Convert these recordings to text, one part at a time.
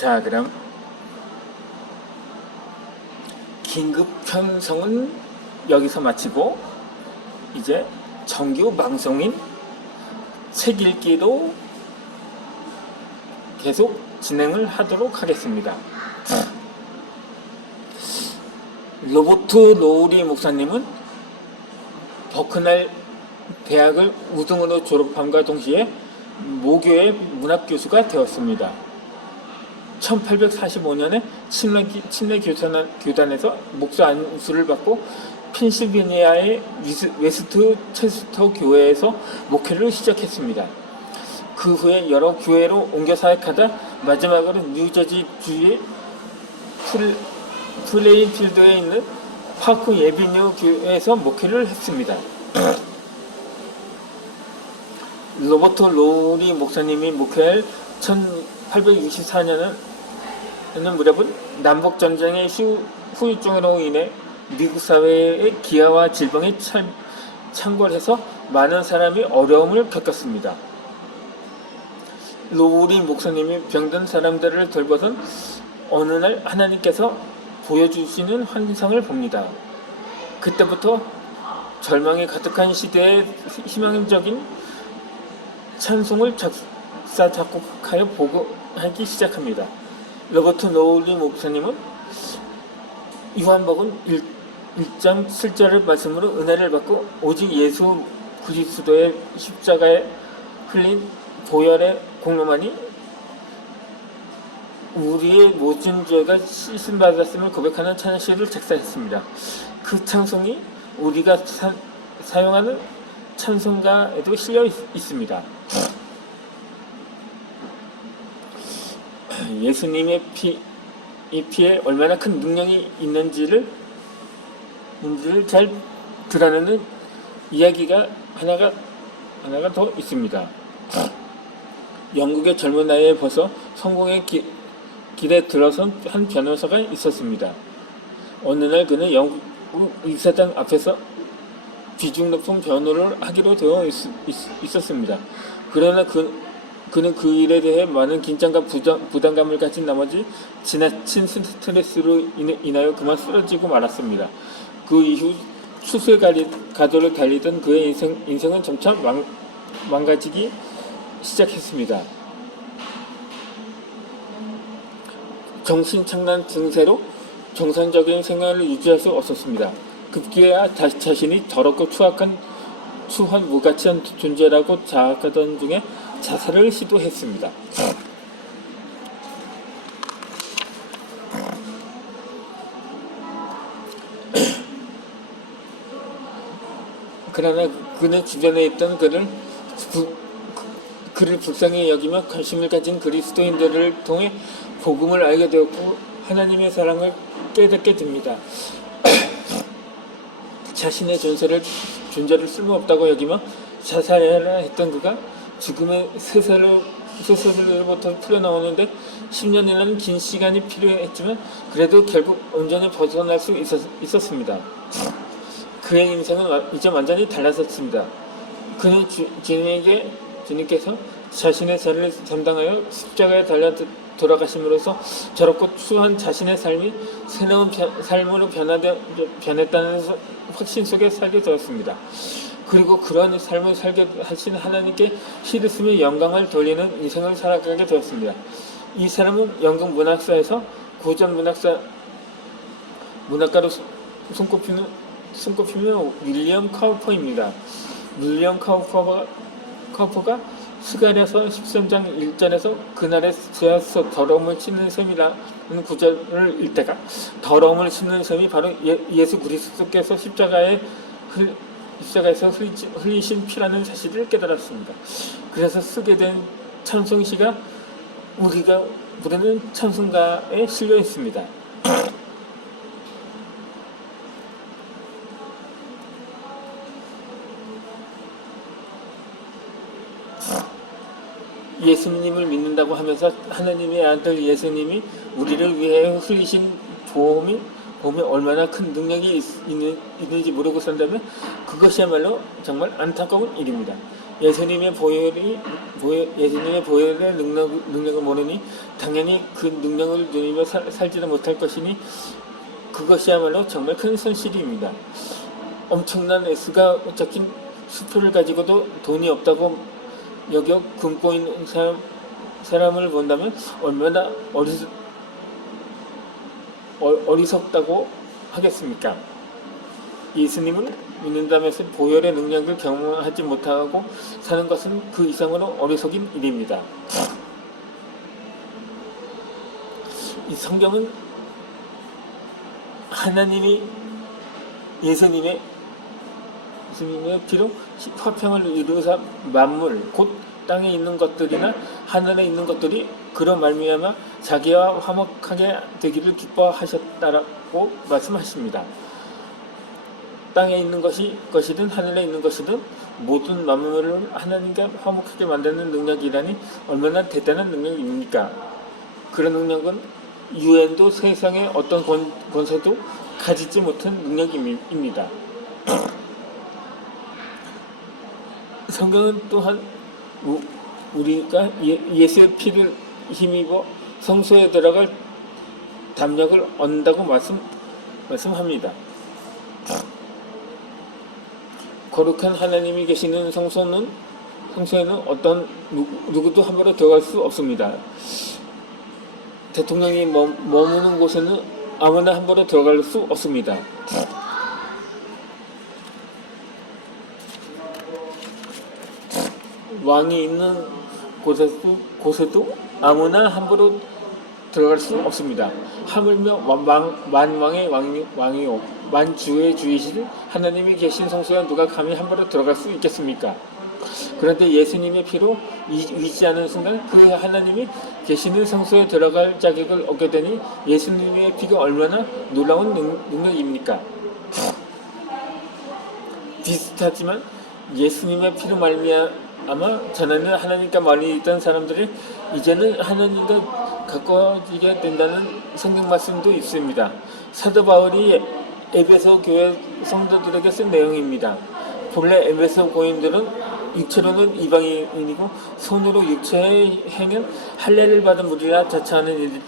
자, 그럼 긴급 편성은 여기서 마치고 이제 정규 방송인 책 읽기로 계속 진행을 하도록 하겠습니다. 로버트 로우리 목사님은 버크날 대학을 우등으로 졸업함과 동시에 모교의 문학교수가 되었습니다. 1845년에 침례 교단에서 목사 안수를 받고 펜실베니아의 웨스트 체스터 교회에서 목회를 시작했습니다. 그 후에 여러 교회로 옮겨 사역하다 마지막으로 뉴저지 주의 플레인필드에 있는 파크 예비뉴 교회에서 목회를 했습니다. 로버트 로우리 목사님이 목회할 1864년은 무렵은 남북전쟁의 후유증으로 인해 미국 사회의 기아와 질병이 창궐해서 많은 사람이 어려움을 겪었습니다. 로우리 목사님이 병든 사람들을 돌보던 어느 날 하나님께서 보여주시는 환상을 봅니다. 그때부터 절망이 가득한 시대에 희망적인 찬송을 작사 작곡하여 보고하기 시작합니다. 로버트 로우리 목사님은 요한복음 1장 7절을 말씀으로 은혜를 받고 오직 예수 그리스도의 십자가에 흘린 보혈의 공로만이 우리의 모든 죄가 씻음받았음을 고백하는 찬양시를 작사했습니다. 그 찬송이 우리가 사용하는 찬송가에도 실려 있습니다. 예수님의 이 피에 얼마나 큰 능력이 있는지를 잘 드러내는 이야기가 하나가 더 있습니다. 영국의 젊은 나이에 벌써 성공의 길에 들어선 한 변호사가 있었습니다. 어느 날 그는 영국 의사당 앞에서 비중 높은 변호를 하기로 되어 있었습니다. 그러나 그는 그 일에 대해 많은 긴장과 부담감을 가진 나머지 지나친 스트레스로 인하여 그만 쓰러지고 말았습니다. 그 이후 수술 가도를 달리던 그의 인생은 점차 망가지기 시작했습니다. 정신착란 증세로 정상적인 생활을 유지할 수 없었습니다. 급기야 자신이 더럽고 추한 무가치한 존재라고 자학하던 중에 자살을 시도했습니다. 그러나 그는 주변에 있던 그를 불쌍히 여기며 관심을 가진 그리스도인들을 통해 복음을 알게 되었고 하나님의 사랑을 깨닫게 됩니다. 자신의 존재를 쓸모없다고 여기며 자살해야 했던 그가 죽음의 쇠사슬로부터 풀려나오는데 10년이라는 긴 시간이 필요했지만 그래도 결국 온전히 벗어날 수 있었습니다. 그의 인생은 이제 완전히 달라졌습니다. 그는 주님께서 자신의 자리를 담당하여 십자가에 달려 돌아가심으로써 저렇고 추한 자신의 삶이 새로운 삶으로 변했다는 확신 속에 살게 되었습니다. 그리고 그러한 삶을 살게 하신 하나님께 시르스며 영광을 돌리는 인생을 살아가게 되었습니다. 이 사람은 영국 문학사에서 고전 문학가로 손꼽히는 윌리엄 카우퍼입니다. 윌리엄 카우퍼가 스가랴서 13장 1절에서 그날의 죄에서 더러움을 씻는 셈이라는 구절을 읽다가 더러움을 씻는 셈이 바로 예수 그리스도께서 십자가에서 흘리신 피라는 사실을 깨달았습니다. 그래서 쓰게 된 찬송시가 우리가 부르는 찬송가에 실려 있습니다. 예수님을 믿는다고 하면서 하나님의 아들 예수님이 우리를 위해 흘리신 보험이 얼마나 큰 능력이 있는지 모르고 산다면 그것이야말로 정말 안타까운 일입니다. 예수님의 보혈의 능력을 모르니 당연히 그 능력을 누리며 살지도 못할 것이니 그것이야말로 정말 큰 손실입니다. 엄청난 애수가 적힌 수표를 가지고도 돈이 없다고 여겨 굶고 있는 사람을 본다면 얼마나 어리석다고 하겠습니까? 예수님을 믿는다면서 보혈의 능력을 경험하지 못하고 사는 것은 그 이상으로 어리석인 일입니다. 이 성경은 하나님이 예수님의 피로 화평을 이루사 만물 곧 땅에 있는 것들이나 하늘에 있는 것들이 그로 말미암아 자기와 화목하게 되기를 기뻐하셨다라고 말씀하십니다. 땅에 있는 것이든 하늘에 있는 것이든 모든 만물을 하나님과 화목하게 만드는 능력이라니 얼마나 대단한 능력입니까? 그런 능력은 유엔도 세상의 어떤 권세도 가지지 못한 능력입니다. 성경은 또한 우리가 예수의 피를 힘입어 성소에 들어갈 담력을 얻는다고 말씀합니다. 거룩한 하나님이 계시는 성소에는 어떤 누구도 함부로 들어갈 수 없습니다. 대통령이 머무는 곳에는 아무나 함부로 들어갈 수 없습니다. 왕이 있는 곳에도 아무나 함부로 들어갈 수 없습니다. 하물며 만왕의 왕이요 만주의 주이신 하나님이 계신 성소에 누가 감히 함부로 들어갈 수 있겠습니까? 그런데 예수님의 피로 위지하는 순간 그 하나님이 계시는 성소에 들어갈 자격을 얻게 되니 예수님의 피가 얼마나 놀라운 능력입니까? 비슷하지만 예수님의 피로 말미암아 전에는 하나님과 멀리 있던 사람들이 이제는 하나님과 가까워지게 된다는 성경 말씀도 있습니다. 사도 바울이 에베소 교회 성도들에게 쓴 내용입니다. 본래 에베소 고인들은 육체로는 이방인이고 손으로 육체의 행은 할례를 받은 무리라 자처하는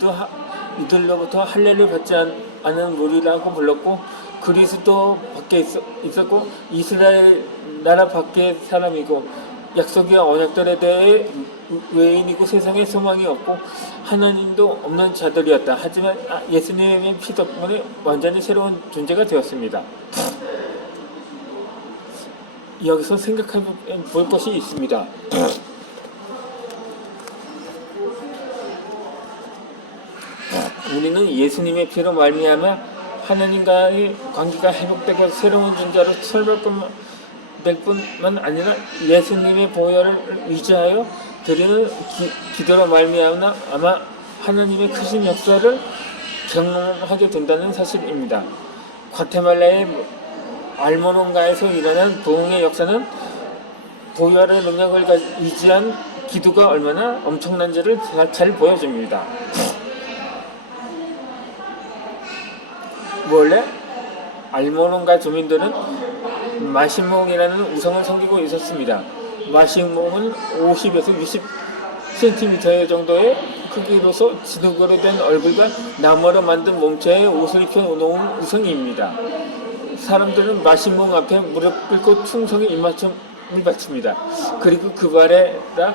이들로부터 할례를 받지 않은 무리라고 불렀고 그리스도 밖에 있었고 이스라엘 나라 밖의 사람이고 약속과 언약들에 대해 외인이고 세상에 소망이 없고 하나님도 없는 자들이었다. 하지만 예수님의 피 덕분에 완전히 새로운 존재가 되었습니다. 여기서 생각해 볼 것이 있습니다. 우리는 예수님의 피로 말미암아 하나님과의 관계가 회복되고 새로운 존재로 될 뿐만 아니라 예수님의 보혈을 의지하여 드리는 기도로 말미암아 아마 하나님의 크신 역사를 경험하게 된다는 사실입니다. 과테말라의 알모론가에서 일어난 부흥의 역사는 보혈의 능력을 의지한 기도가 얼마나 엄청난지를 잘 보여줍니다. 원래 알모론가 주민들은 마시몽이라는 우상을 섬기고 있었습니다. 마시몽은 50에서 60cm 정도의 크기로서 진흙으로 된 얼굴과 나무로 만든 몸체에 옷을 입혀 놓은 우상입니다. 사람들은 마시몽 앞에 무릎 꿇고 충성의 입맞춤을 바칩니다. 그리고 그 발에다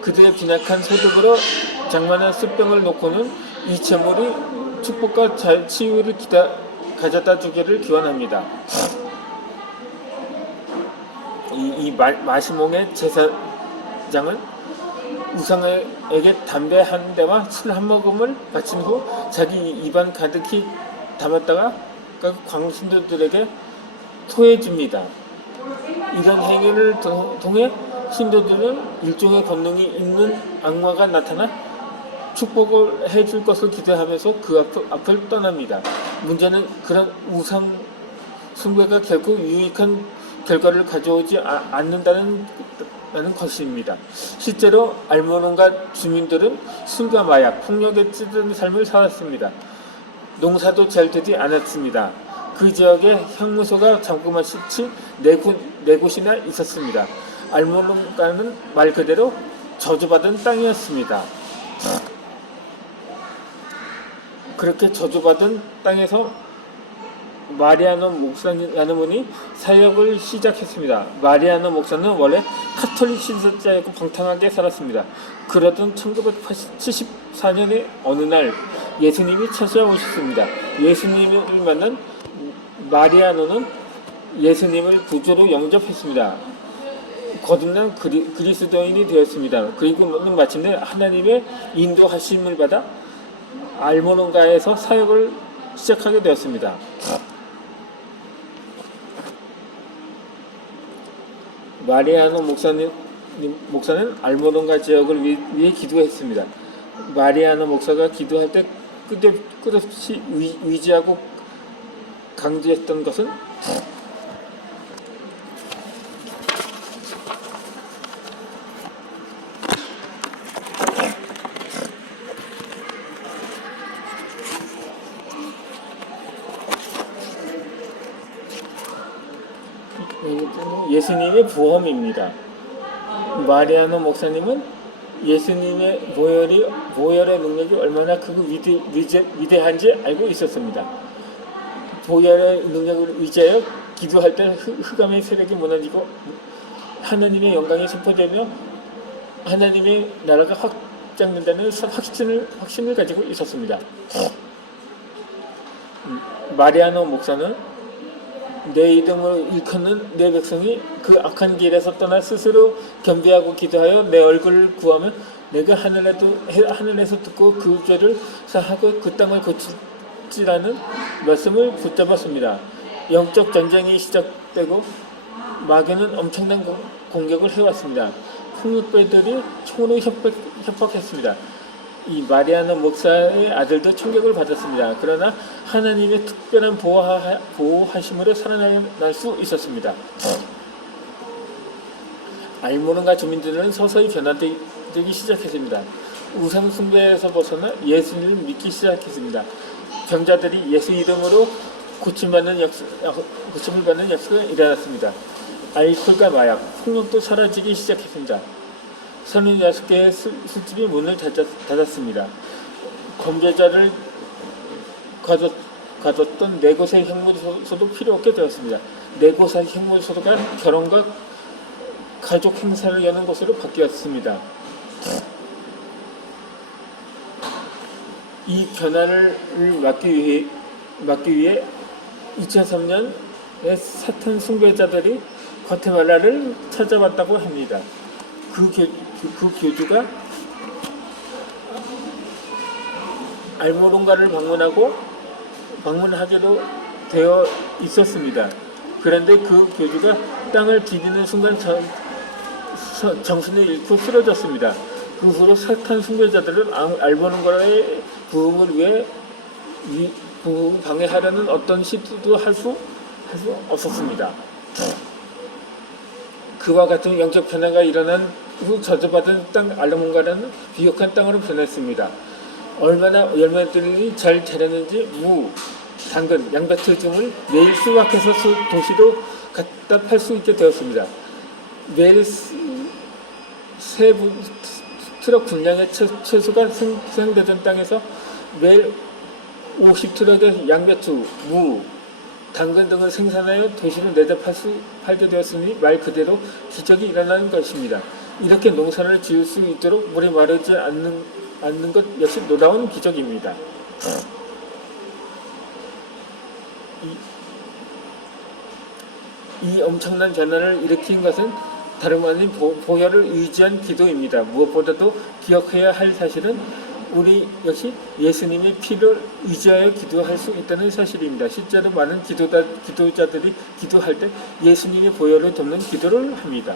그들의 빈약한 소득으로 장만한 숯병을 놓고는 이 제물이 축복과 치유를 가져다 주기를 기원합니다. 이 마시몽의 제사장은 우상에게 담배 한 대와 술 한 모금을 바친 후 자기 입안 가득히 담았다가 광신도들에게 토해줍니다. 이런 행위를 통해 신도들은 일종의 권능이 있는 악마가 나타나 축복을 해줄 것을 기대하면서 그 앞을 떠납니다. 문제는 그런 우상 숭배가 결코 유익한 결과를 가져오지 않는다는 것입니다. 실제로 알모론가 주민들은 술과 마약, 폭력에 찌든 삶을 살았습니다. 농사도 잘 되지 않았습니다. 그 지역에 형무소가 잠그마치 네 곳이나 있었습니다. 알모론가는 말 그대로 저주받은 땅이었습니다. 그렇게 저주받은 땅에서 마리아노 목사라는 분이 사역을 시작했습니다. 마리아노 목사는 원래 카톨릭 신자였고 방탕하게 살았습니다. 그러던 1974년의 어느 날 예수님이 찾아오셨습니다. 예수님을 만난 마리아노는 예수님을 구주로 영접했습니다. 거듭난 그리스도인이 되었습니다. 그리고는 마침내 하나님의 인도하심을 받아 알모론가에서 사역을 시작하게 되었습니다. 마리아노 목사는 알모론가 지역을 위해 기도했습니다. 마리아노 목사가 기도할 때 끝없이 의지하고 강조했던 것은 예수님의 보험입니다. 마리아노 목사님은 예수님의 보혈의 능력이 얼마나 크고 위대한지 알고 있었습니다. 보혈의 능력을 의지하여 기도할 때 흑암의 세력이 무너지고 하나님의 영광이 선포되며 하나님의 나라가 확장된다는 확신을 가지고 있었습니다. 마리아노 목사는 내 이름을 일컫는 내 백성이 그 악한 길에서 떠나 스스로 겸비하고 기도하여 내 얼굴을 구하면 내가 하늘에서 듣고 그 죄를 사하고 그 땅을 고치라는 말씀을 붙잡았습니다. 영적 전쟁이 시작되고 마귀는 엄청난 공격을 해왔습니다. 폭력배들이 총으로 협박했습니다. 이 마리아노 목사의 아들도 충격을 받았습니다. 그러나 하나님의 특별한 보호하심으로 살아날 수 있었습니다. 알모론가 주민들은 서서히 변화되기 시작했습니다. 우상 숭배에서 벗어나 예수님을 믿기 시작했습니다. 병자들이 예수 이름으로 고침을 받는 역사가 일어났습니다. 알코올과 마약, 폭력도 사라지기 시작했습니다. 36개의 술집이 문을 닫았습니다. 범죄자를 가뒀던 4곳의 형무소도 필요 없게 되었습니다. 4곳의 형무소가 결혼과 가족 행사를 여는 곳으로 바뀌었습니다. 이 변화를 막기 위해 2003년에 사탄 숭배자들이 과테말라를 찾아왔다고 합니다. 그 교주가 알모론가를 방문하기로 되어 있었습니다. 그런데 그 교주가 땅을 디디는 순간 정신을 잃고 쓰러졌습니다. 그 후로 사탄 숭배자들은 알모론가의 부흥을 위해 방해하려는 어떤 시도도 할 수 없었습니다. 그와 같은 영적 변화가 일어난 후 저주받은 땅 알모론가는 비옥한 땅으로 변했습니다. 얼마나 열매들이 잘 자랐는지 무, 당근, 양배추 등을 매일 수확해서 도시로 갖다 팔 수 있게 되었습니다. 매일 세 트럭 분량의 채소가 생산되던 땅에서 매일 50트럭의 양배추, 무, 당근 등을 생산하여 도시로 내다 팔게 되었으니 말 그대로 기적이 일어나는 것입니다. 이렇게 농사를 지을 수 있도록 물이 마르지 않는 것 역시 놀라운 기적입니다. 이 엄청난 변화를 일으킨 것은 다름 아닌 보혈을 의지한 기도입니다. 무엇보다도 기억해야 할 사실은 우리 역시 예수님의 피를 의지하여 기도할 수 있다는 사실입니다. 실제로 많은 기도자들이 기도할 때 예수님의 보혈을 돕는 기도를 합니다.